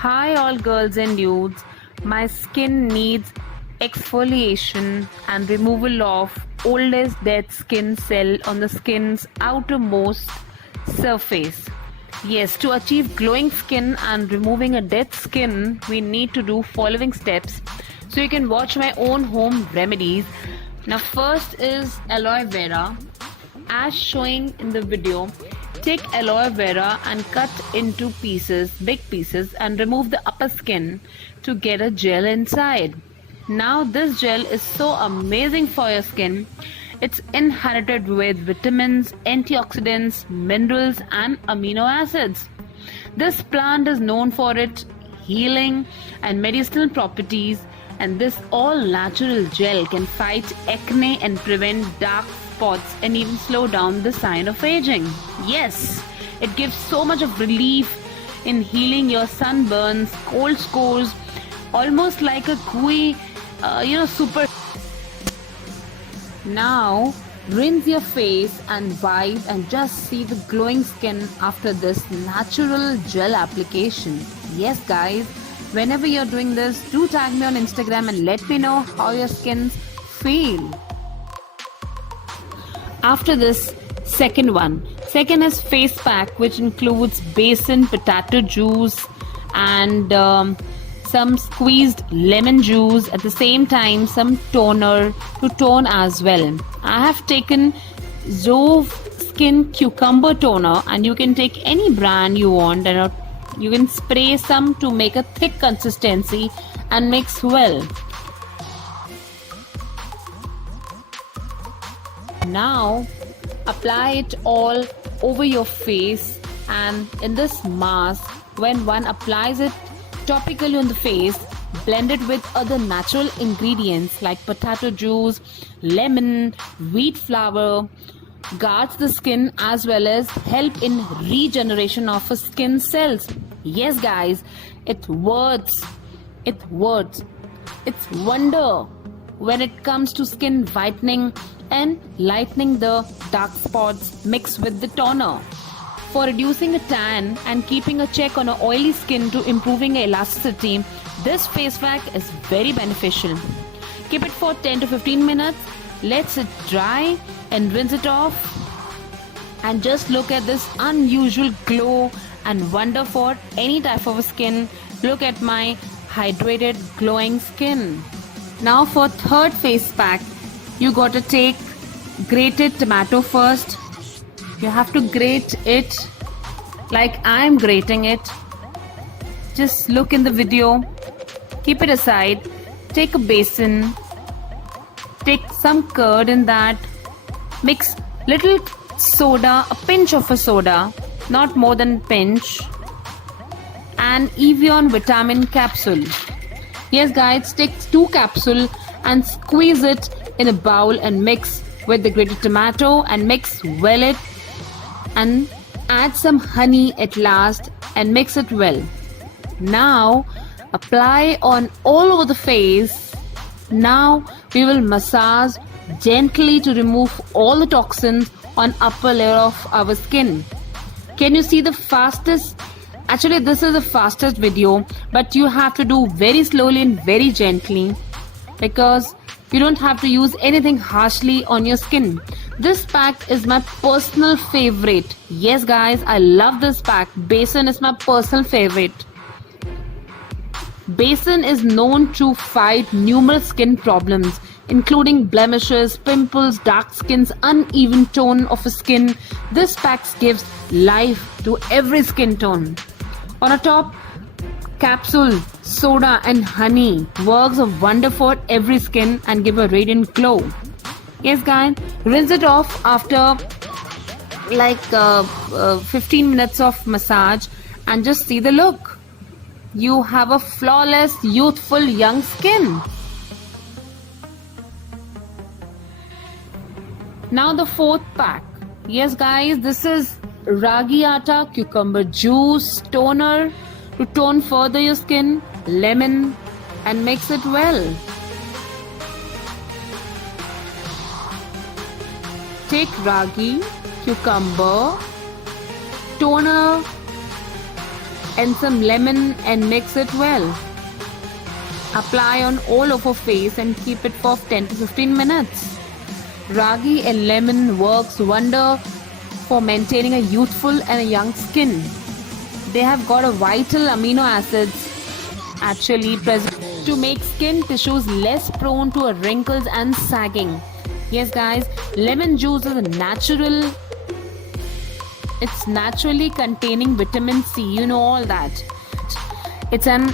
Hi, all girls and dudes. My skin needs exfoliation and removal of oldest dead skin cell on the skin's outermost surface. Yes, to achieve glowing skin and removing a dead skin, we need to do following steps. So you can watch my own home remedies. Now, first is aloe vera. As showing in the video, take aloe vera and cut into pieces, big pieces, and remove the upper skin to get a gel inside. Now this gel is so amazing for your skin. It's inherited with vitamins, antioxidants, minerals, and amino acids. This plant is known for its healing and medicinal properties, and this all natural gel can fight acne and prevent dark spots and even slow down the sign of aging. Yes, it gives so much of relief in healing your sunburns, cold scores, almost like a gooey, super. Now, rinse your face and wipe and just see the glowing skin after this natural gel application. Yes, guys, whenever you're doing this, do tag me on Instagram and let me know how your skins feel. After this, second is face pack, which includes basin, potato juice, and some squeezed lemon juice, at the same time some toner to tone as well. I have taken Zove Skin Cucumber Toner, and you can take any brand you want, and you can spray some to make a thick consistency and mix well. Now apply it all over your face, and in this mask, when one applies it topically on the face, blend it with other natural ingredients like potato juice, lemon, wheat flour, guards the skin as well as help in regeneration of skin cells. Yes, guys, it works. It's wonder when it comes to skin whitening and lightening the dark spots mixed with the toner. For reducing a tan and keeping a check on an oily skin to improving elasticity, this face pack is very beneficial. Keep it for 10 to 15 minutes, let it dry and rinse it off. And just look at this unusual glow and wonder for any type of skin. Look at my hydrated glowing skin. Now for third face pack, you gotta take grated tomato first. You have to grate it like I'm grating it. Just look in the video. Keep it aside. Take a basin. Take some curd in that. Mix little soda, a pinch of a soda, not more than pinch, and Evian vitamin capsule. Yes, guys, take 2 capsules and squeeze it in a bowl and mix with the grated tomato and mix well it, and add some honey at last and mix it well. Now apply on all over the face. Now we will massage gently to remove all the toxins on upper layer of our skin. Can you see the fastest? Actually, this is the fastest video, but you have to do very slowly and very gently, because you don't have to use anything harshly on your skin. This pack is my personal favorite. Yes, guys, I love this pack. Basin is my personal favorite. Basin is known to fight numerous skin problems, including blemishes, pimples, dark skins, uneven tone of a skin. This pack gives life to every skin tone. On a top, capsule, soda and honey works a wonder for every skin and give a radiant glow. Yes, guys, rinse it off after like 15 minutes of massage and just see the look. You have a flawless, youthful, young skin. Now the fourth pack. Yes, guys, this is ragi atta cucumber juice toner to tone further your skin, lemon, and mix it well. Take ragi, cucumber, toner, and some lemon and mix it well. Apply on all over face and keep it for 10 to 15 minutes. Ragi and lemon works wonder for maintaining a youthful and a young skin. They have got a vital amino acids actually present to make skin tissues less prone to wrinkles and sagging. Yes guys, lemon juice is a natural. It's naturally containing vitamin C, you know all that. It's an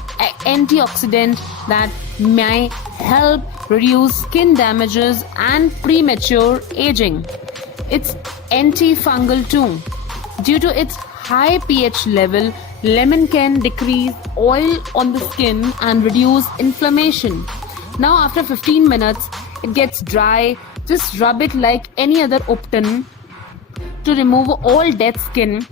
antioxidant that may help reduce skin damages and premature aging. It's antifungal too. Due to its high pH level, lemon can decrease oil on the skin and reduce inflammation. Now after 15 minutes, it gets dry. Just rub it like any other Upton to remove all dead skin.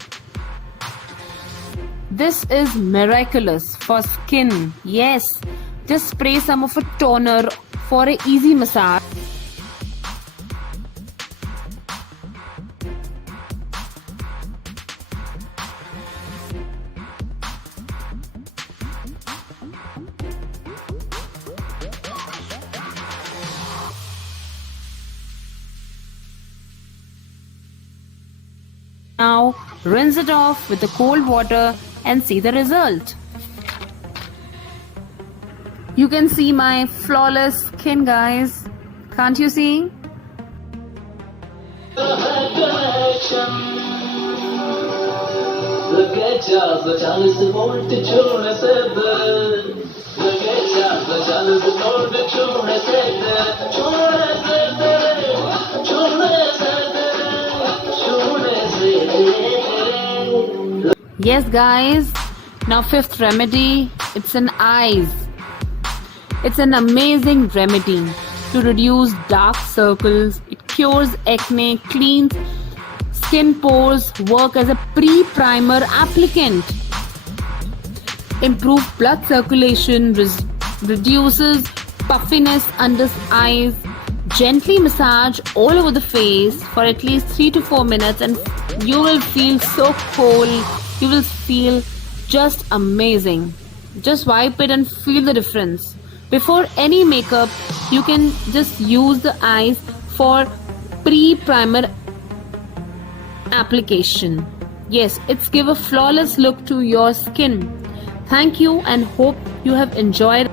This is miraculous for skin. Yes, just spray some of a toner for an easy massage. Now rinse it off with the cold water and see the result. You can see my flawless skin, guys. Can't you see? Yes guys, now fifth remedy, it's an eyes. It's an amazing remedy to reduce dark circles. It cures acne, cleans skin pores, work as a pre-primer applicant, improve blood circulation, reduces puffiness under eyes. Gently massage all over the face for at least 3 to 4 minutes and you will feel so cool. You will feel just amazing. Just wipe it and feel the difference. Before any makeup, you can just use the eyes for pre-primer application. Yes, it's give a flawless look to your skin. Thank you and hope you have enjoyed.